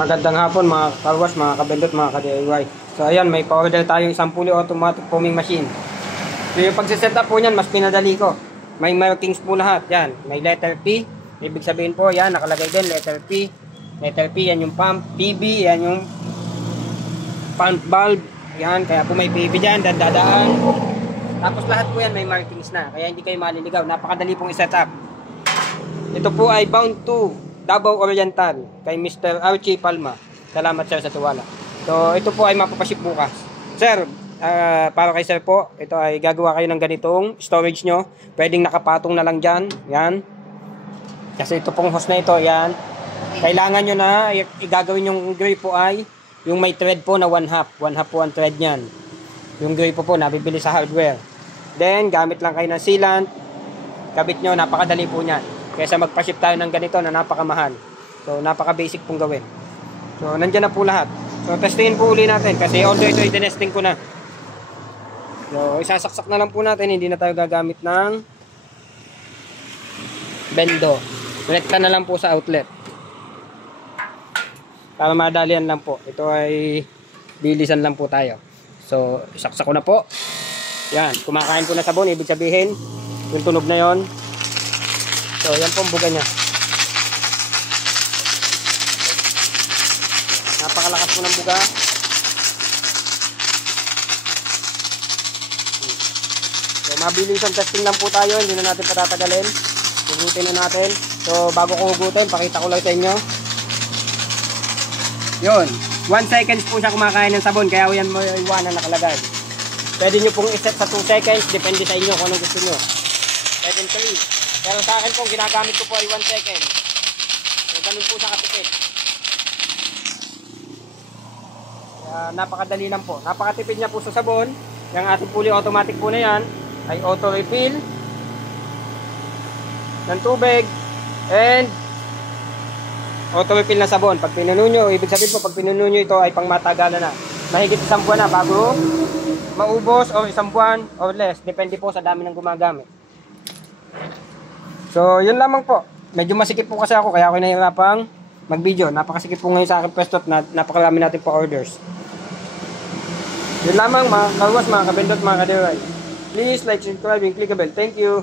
Magandang hapon mga karwas, mga kabendot, mga ka-DIY. So ayan, may pa-order tayong isang fully automatic foaming machine. So yung pagsiset up po niyan, mas pinadali ko. May markings po lahat. Yan, may letter P. Ibig sabihin po, yan, nakalagay din, letter P. Letter P, yan yung pump. PB, yan yung pump valve. Yan, kaya po may PB dyan, dadaan. Tapos lahat po yan may markings na. Kaya hindi kayo maliligaw. Napakadali pong i-set up. Ito po ay bound to Davao Oriental kay Mr. Archie Palma. Salamat sir sa tuwala. So ito po ay mapapaship bukas. Sir, para kay sir po, ito ay gagawa kayo ng ganitong storage nyo. Pwedeng nakapatong na lang dyan. Yan. Kasi ito pong hose na ito, yan. Kailangan nyo na igagawin yung gray po ay yung may thread po na 1/2. 1/2 po ang thread nyan. Yung gray po nabibili sa hardware. Then gamit lang kayo ng sealant. Kabit nyo, napakadali po nyan. Kaysa magpa-ship tayo ng ganito na napakamahal. So, napaka-basic pong gawin. So, nandyan na po lahat. So, testingin po uli natin. Kasi although ito ay dinesting ko na. So, isasaksak na lang po natin. Hindi na tayo gagamit ng bendo. Connect na lang po sa outlet. Para madalian lang po. Ito ay bilisan lang po tayo. So, isaksak ko na po. Yan. Kumakain po na sabon. Ibig sabihin, yung tunog na yon. So, yan po ang buga niya. Napakalakas po ng buga. So, mabilisang testing lang po tayo. Hindi na natin patatagalin. Hugutin na natin. So, bago ko hugutin, pakita ko lang sa inyo. Yun. 1 seconds po siya kumakain ng sabon. Kaya yan mo yung 1 na nakalagay. Pwede nyo pong iset sa 2 seconds. Depende sa inyo kung anong gusto nyo. Pwede 3. Pero sa akin po, ginagamit ko po ay 1 second. So, ganun po siya katipid. Napakadali lang po. Napakatipid niya po sa sabon. Yung ating fully automatic po na yan ay auto refill ng tubig and auto refill na sabon. Pag pinuno nyo, ibig sabihin po, pag pinuno nyo ito ay pang matagalan na. Mahigit 1 buwan na bago maubos o 1 buwan or less. Depende po sa dami ng gumagamit. So, yun lamang po. Medyo masikip po kasi ako, kaya ako nahihirapang mag-video. Napakasikip po ngayon sa akin pwesto at napakarami natin po orders. Yun lamang mga karwas, mga kabendot, mga ka-DIY. Please like, subscribe, and click the bell. Thank you.